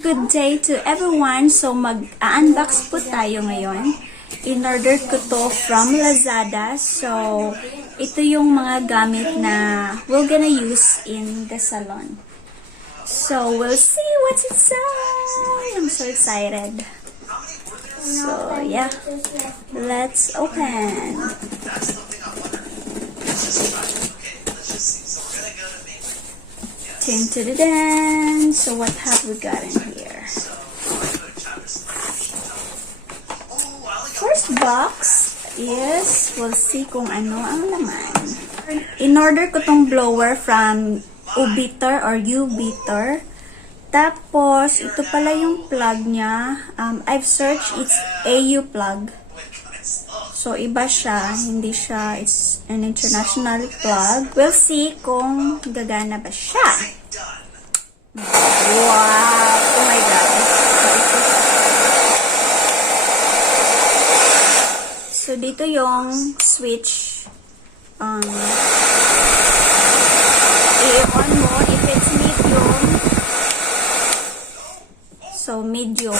Good day to everyone. So mag-unbox po tayo ngayon. In-order ko to from Lazada. So ito yung mga gamit na we're gonna use in the salon. So we'll see what's inside. I'm so excited. So yeah, let's open. Tin to the den. So what have we got in here? First box is, we'll see kung ano ang laman. In-order ko tong blower from Ubeator or Ubeator. Tapos, ito pala yung plug niya. I've searched, it's AU plug. So, iba siya. Hindi siya, it's an international plug. We'll see kung gagana ba siya. Wow! Oh my God. So, dito yung switch. I-on mo if it's medium. So, medium.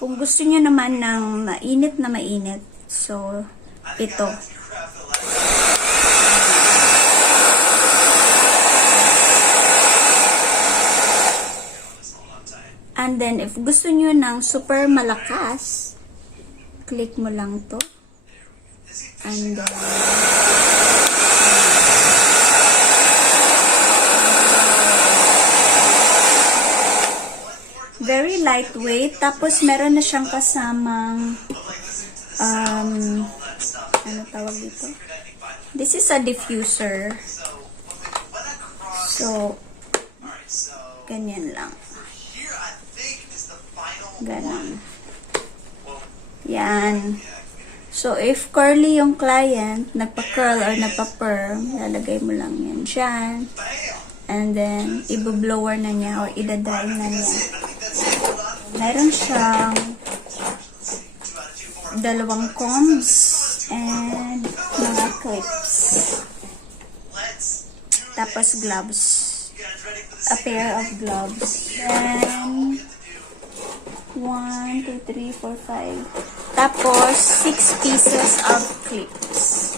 Kung gusto niyo naman ng mainit na mainit, so, ito. And then, if gusto niyo ng super malakas, click mo lang to. And then, very lightweight. Tapos, meron na siyang kasamang, ano tawag dito? This is a diffuser. So, ganyan lang. Ganon. Yan. So, if curly yung client, nagpa-curl or nagpa-perm, lalagay mo lang yan dyan. And then, i-blower na niya o idadry na niya. Meron siyang dalawang combs and mga clips. Tapos gloves. A pair of gloves. Then, 1, 2, 3, 4, 5. Tapos, 6 pieces of clips.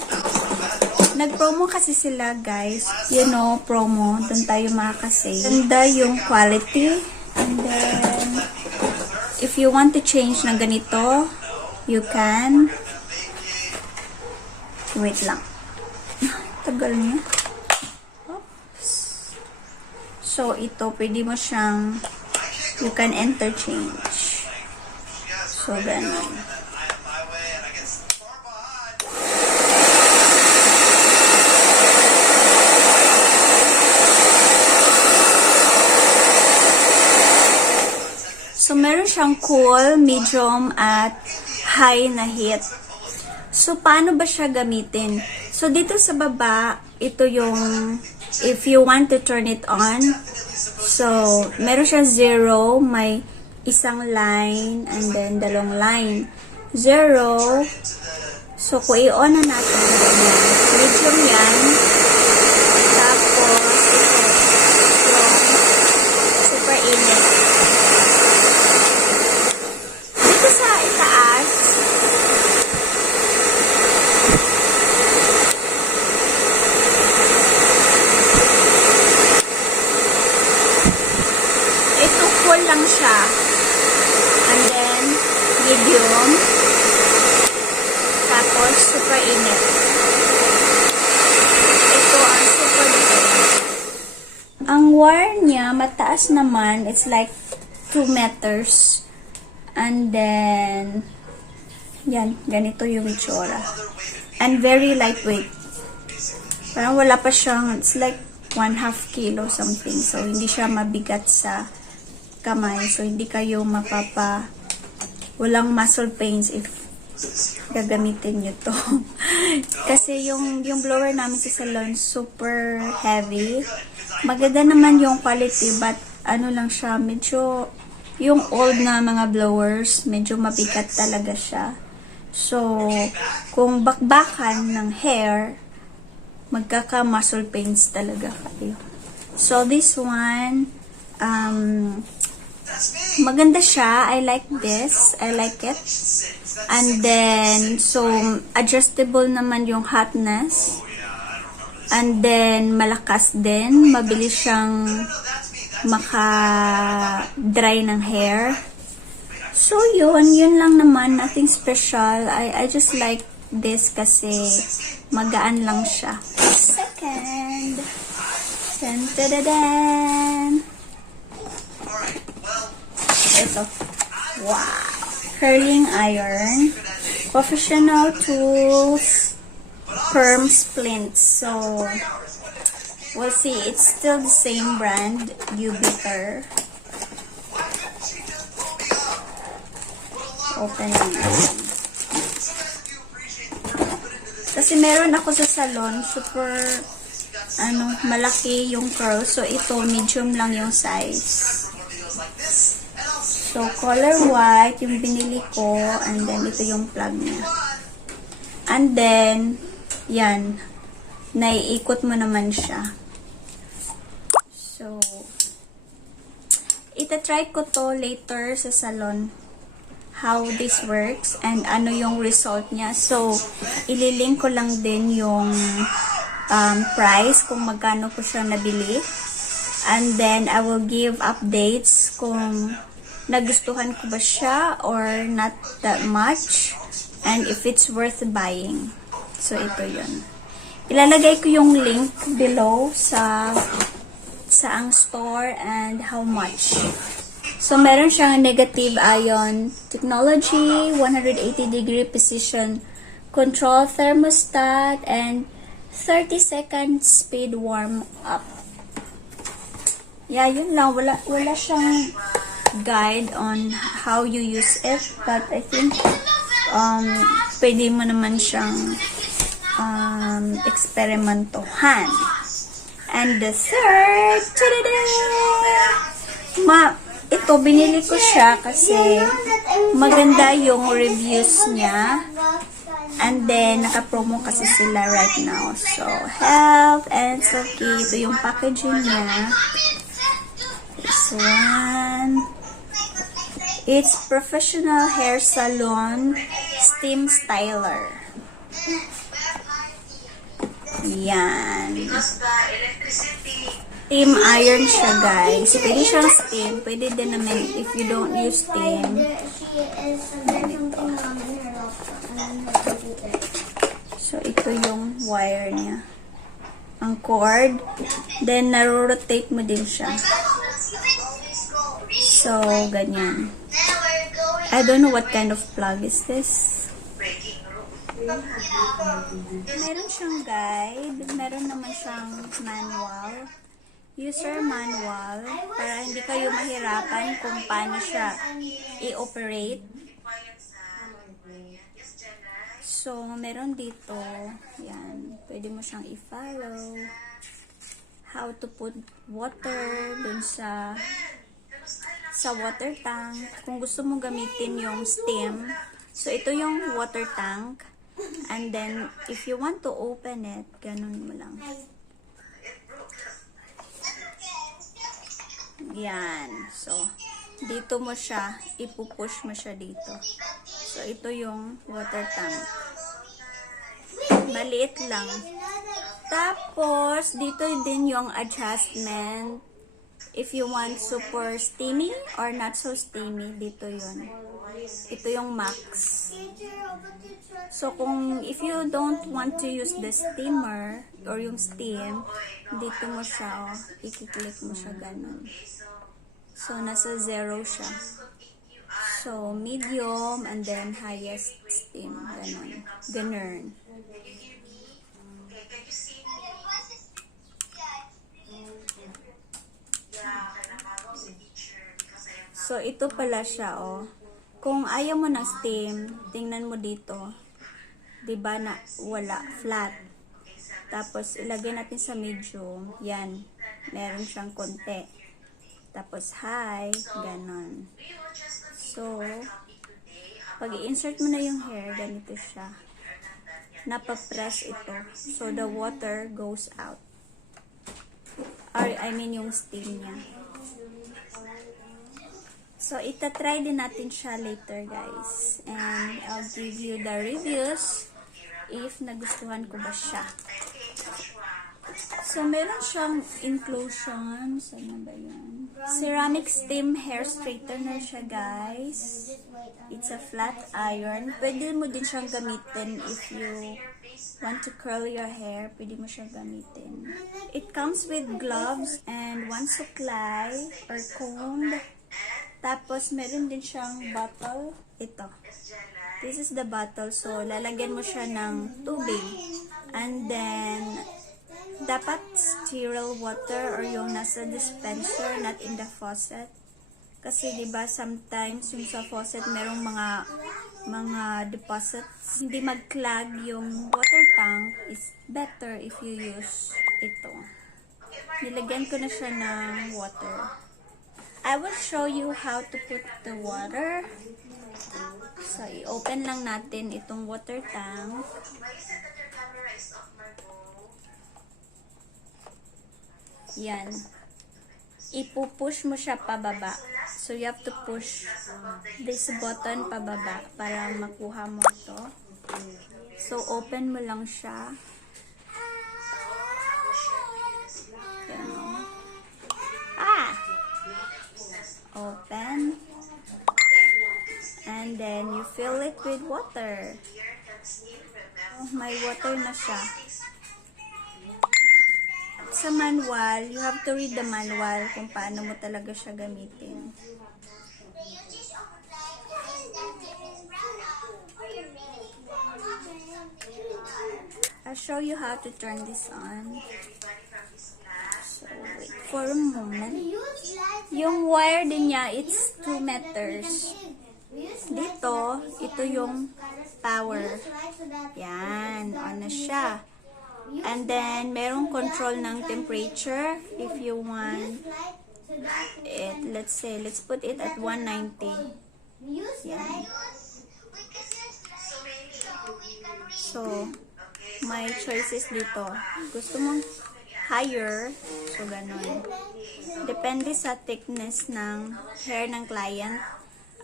Nag-promo kasi sila, guys. You know, promo. Doon tayo makakasave. Ganda yung quality. And then, if you want to change na ganito, you can. Wait lang. Tagal niya. Oops. So, ito, pwede mo siyang, you can interchange. So, ganun. So, meron siyang cool, medium, at high na heat. So, paano ba siya gamitin? So, dito sa baba, ito yung, if you want to turn it on. So, meron siya 0, may isang line, and then dalawang line. 0. So, kung i-on na natin, medium yan. Tapos, ito, super init. Dito sa itaas, ito cool lang siya. And then, medium. Tapos, super init. Ito ang super init. Ang wire niya, mataas naman. It's like 2 meters. And then, yan, ganito yung itsura. And very lightweight. Parang wala pa siyang, it's like 1/2 kilo something. So, hindi siya mabigat sa kamay. So, hindi kayo walang muscle pains if gagamitin nyo to. Kasi yung blower namin sa salon, super heavy. Maganda naman yung quality, but ano lang siya, medyo, yung old na mga blowers, medyo mabigat talaga siya. So, kung bakbakan ng hair, magkaka-muscle pains talaga kayo. So, this one, maganda siya. I like this. I like it. And then, so, adjustable naman yung hotness. And then, malakas din. Mabilis siyang maka-dry ng hair. So, yun lang naman. Nothing special. I just like this kasi magaan lang siya. Second. Dun-dun-dun-dun. Ito. Wow. Curling iron. Professional tools. Perm splints. So, we'll see. It's still the same brand. Ubeator. Open natin. Kasi meron ako sa salon, super, malaki yung curl. So, ito, medium lang yung size. So, color white, yung binili ko, and then ito yung plug niya. And then, yan, naiikot mo naman siya. So, itatry ko to later sa salon. How this works and ano yung result niya. So, ililink ko lang din yung price kung magkano ko siya nabili. And then, I will give updates kung nagustuhan ko ba siya or not that much. And if it's worth buying. So, ito yun. Ilalagay ko yung link below sa ang store and how much. So, meron siyang negative ion technology, 180-degree precision control thermostat, and 30-second speed warm up. Yeah, yun lang. Wala siyang guide on how you use it, but I think pwede mo naman siyang eksperimentohan. And the third, ito, binili ko siya kasi maganda yung reviews niya. And then, naka-promo kasi sila right now. So, health and silky. Ito yung packaging niya. This one. It's Professional Hair Salon Steam Styler. Yan. Steam iron siya, guys. Pwede siyang steam. Pwede din naman if you don't use steam. So, ito yung wire niya. Ang cord. Then, naro-rotate mo din siya. So, ganyan. I don't know what kind of plug is this. Meron siyang guide. Meron naman siyang manual. User manual para hindi kayo mahirapan kung paano siya i-operate. So, meron dito, yan, pwede mo siyang i-follow. How to put water dun sa water tank. Kung gusto mo gamitin yung steam, so ito yung water tank. And then, if you want to open it, ganun mo lang. Yan. So, dito mo siya, ipupush mo siya dito. So, ito yung water tank. Maliit lang. Tapos, dito din yung adjustment. If you want super steamy or not so steamy, dito yun. Ito yung max. So, if you don't want to use the steamer or yung steam, dito mo siya, i-click mo siya ganun. So, nasa 0 siya. So, medium and then highest steam. Ganun. Ganun. So, ito pala siya, oh. Kung ayaw mo ng steam, tingnan mo dito. Diba na wala, flat. Tapos, ilagay natin sa medium. Yan. Meron siyang konti. Tapos, high. Ganon. So, pag i-insert mo na yung hair, ganito siya. Napapress ito. So, the water goes out. Or, I mean, yung steam niya. So, itatry din natin siya later, guys. And, I'll give you the reviews if nagustuhan ko ba siya. So, meron siyang inclusion. Saan na ba yan? Ceramic steam hair straightener siya, guys. It's a flat iron. Pwede mo din siyang gamitin if you want to curl your hair. Pwede mo siyang gamitin. It comes with gloves and one suklay or comb. Tapos, meron din siyang bottle. Ito. This is the bottle. So, lalagyan mo siya ng tubig. And then, dapat sterile water or yung nasa dispenser, not in the faucet. Kasi, diba, sometimes yung sa faucet, merong mga deposits. Hindi mag-clog yung water tank. It's better if you use ito. Nilagyan ko na siya ng water. I will show you how to put the water. So, i-open lang natin itong water tank. Yan. Ipupush mo siya pababa. So, you have to push this button pababa para makuha mo ito. So, open mo lang siya. Yan. Open. And then, you fill it with water. Oh, may water na siya. Sa manual, you have to read the manual kung paano mo talaga siya gamitin. I'll show you how to turn this on. So, wait for a moment. Yung wire din niya, it's 2 meters. Dito, ito yung power. Yan, on na siya. And then, merong control ng temperature. If you want it, let's say, let's put it at 190. Yan. So, my choices dito. Gusto mong higher, so ganun. Depende sa thickness ng hair ng client.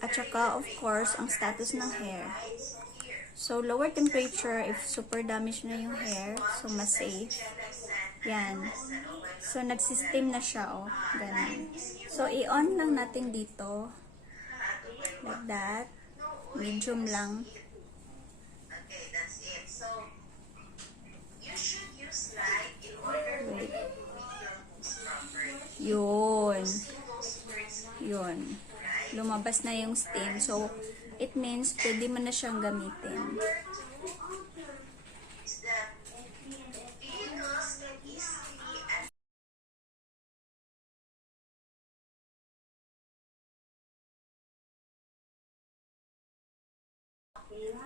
At saka, of course, ang status ng hair. So, lower temperature if super damage na yung hair. So, mas safe. Yan. So, nag-system na siya, oh. Ganun. So, i-on lang natin dito. Like that. Medium lang. Wait. Yun. Yun. Lumabas na yung steam. So, it means pwede mo na siyang gamitin.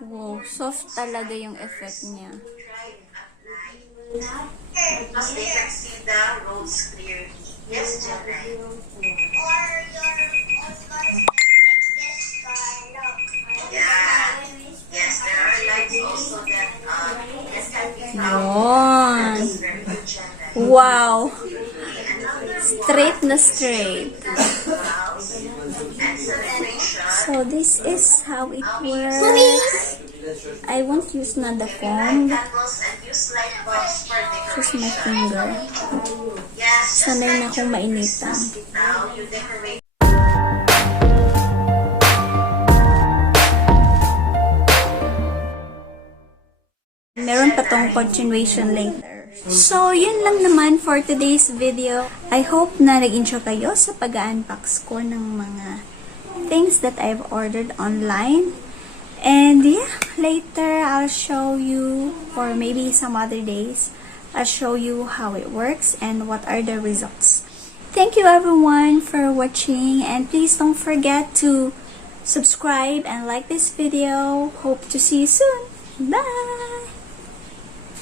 Wow, soft talaga yung effect niya. Because they can see the roads clearly. Yes, Janet. Yeah. Yes, there are lights also that can be found. Wow. Straight na straight. So this is how it works. I won't use na the comb. Just my finger. Sanay na akong mainitan. Meron pa tong continuation later. So, yun lang naman for today's video. I hope na nag-enjoy kayo sa pag-unbox ko ng mga things that I've ordered online. And yeah, later I'll show you, or maybe some other days, I'll show you how it works and what are the results. Thank you everyone for watching, and please don't forget to subscribe and like this video. Hope to see you soon. Bye!